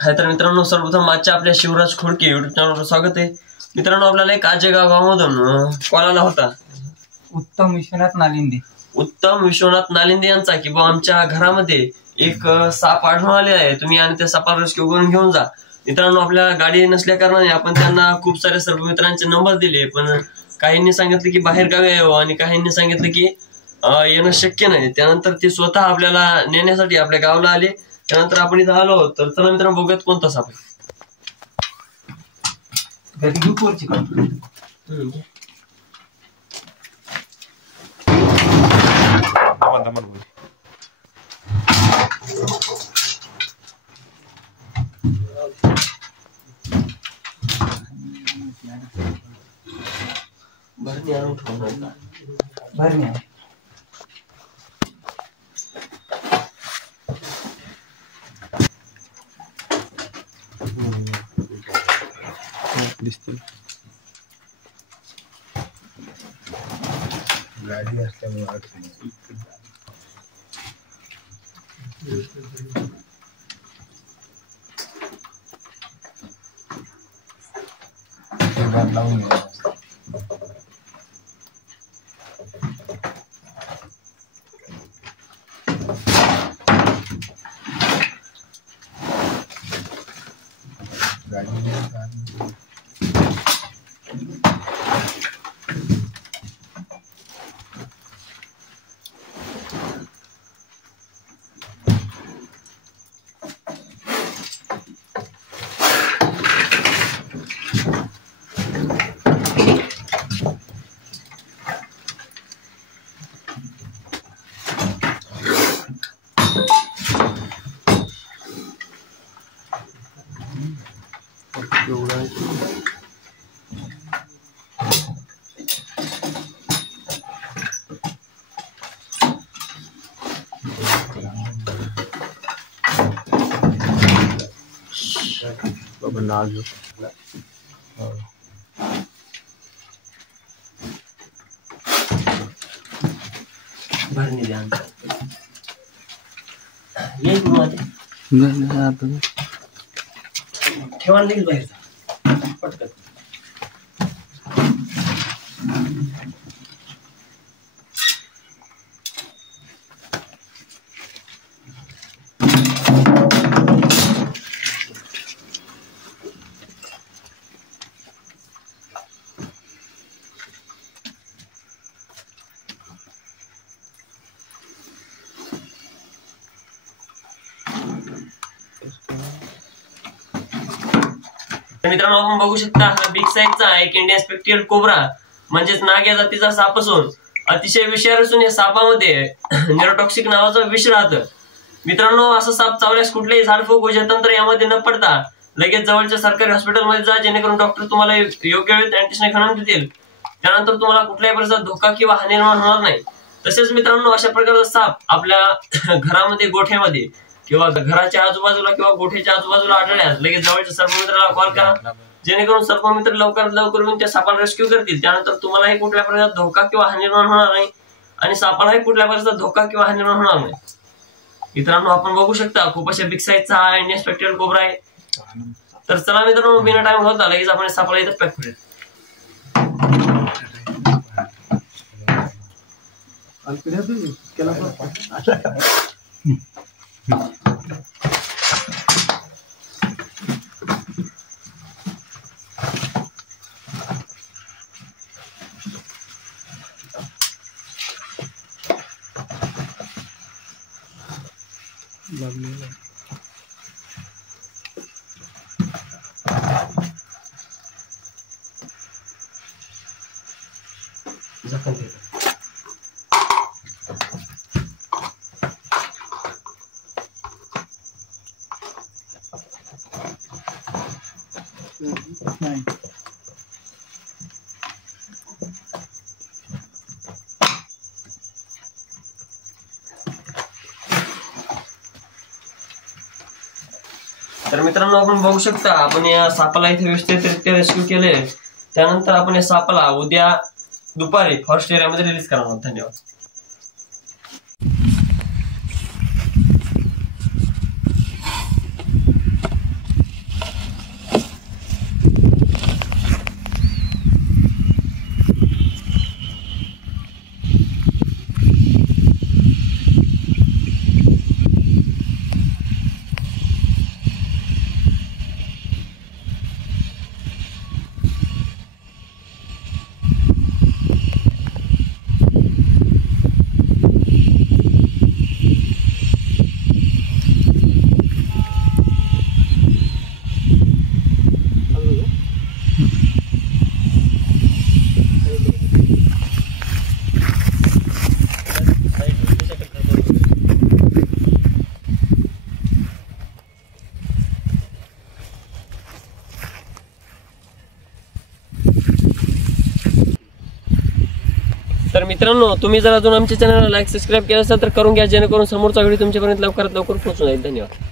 हाय तर मित्रांनो, सर्वप्रथम आजच्या आपल्या शिवराज खोडके युट्यूब चॅनलवर स्वागत आहे. मित्रांनो, आपल्याला एक आजेगाव गावामधून कॉल आला होता उत्तम विश्वनाथ नालिंदे यांचा की बा आमच्या घरामध्ये एक साप आढळून आले आहे, तुम्ही आणि त्या सापाला रेस्क्यू करून घेऊन जा. मित्रांनो, आपल्या गाडी नसल्या कारणाने आपण त्यांना खूप सारे सर्व मित्रांचे नंबर दिले, पण काहींनी सांगितलं की बाहेर गावी यावं आणि काहींनी सांगितलं की येणं शक्य नाही. त्यानंतर ते स्वतः आपल्याला नेण्यासाठी आपल्या गावाला आले. त्यानंतर आपण इथं आलो. तर चला मित्रांनो, बघूयात कोणता साप आहे. भरणी आणून ठेवणार. गाडी असल्यामुळे लावून भरणी द्या. ठेवा लगेच बाहेर पटकन. मित्रांनो, आपण बघू शकता हा बिग साईजचा एक इंडियन स्पेक्ट्रल कोब्रा म्हणजेच नाग या जातीचा साप असून अतिशय विषारी असून या सापामध्ये न्यूरोटॉक्सिक नावाचं विष राहतं. मित्रांनो, असं साप चावल्यास कुठलेही झाडफूक व तंत्र यामध्ये न पडता लगेच जवळच्या सरकारी हॉस्पिटलमध्ये जा, जेणेकरून डॉक्टर तुम्हाला योग्य वेळेत अँटीस्नेक आणून देतील. त्यानंतर तुम्हाला कुठल्याही प्रकारचा धोका किंवा हानी निर्माण होणार नाही. तसेच मित्रांनो, अशा प्रकारचा साप आपल्या घरामध्ये, गोठ्यामध्ये किंवा घराच्या आजूबाजूला किंवा गोठ्याच्या आजूबाजूला आढळल्यास लगेच जवळच्या सर्पमित्राला कॉल करा, जेणेकरून सर्पमित्र लवकरात लवकर येऊन त्या सापाला रेस्क्यू करतील. त्यानंतर तुम्हालाही कुठल्या प्रकारचा धोका किंवा हानी निर्माण होणार नाही आणि सापालाही कुठल्या प्रकारचा धोका किंवा हानी निर्माण होणार नाही. मित्रांनो, आपण बघू शकता खूप अशा बिग साईजचा हा इंडियन स्पेक्ट्रल कोब्रा आहे. तर चला मित्रांनो, बिना टाइम होता लगेच आपण सापाला इथं पॅक करूया. तर मित्रांनो, आपण बघू शकता आपण या सापाला इथे व्यवस्थितरित्या रेस्क्यू केले. त्यानंतर आपण या सापाला उद्या दुपारी फॉरेस्ट एरियामध्ये रिलीज करणार आहोत. धन्यवाद. मित्रांनो, तुम्ही जर अजून आमच्या चॅनलला लाईक सबस्क्राईब केलं असेल तर करून घ्या, जेणेकरून समोरचा व्हिडिओ तुमच्यापर्यंत लवकरात लवकर पोहोचून जाईल. धन्यवाद.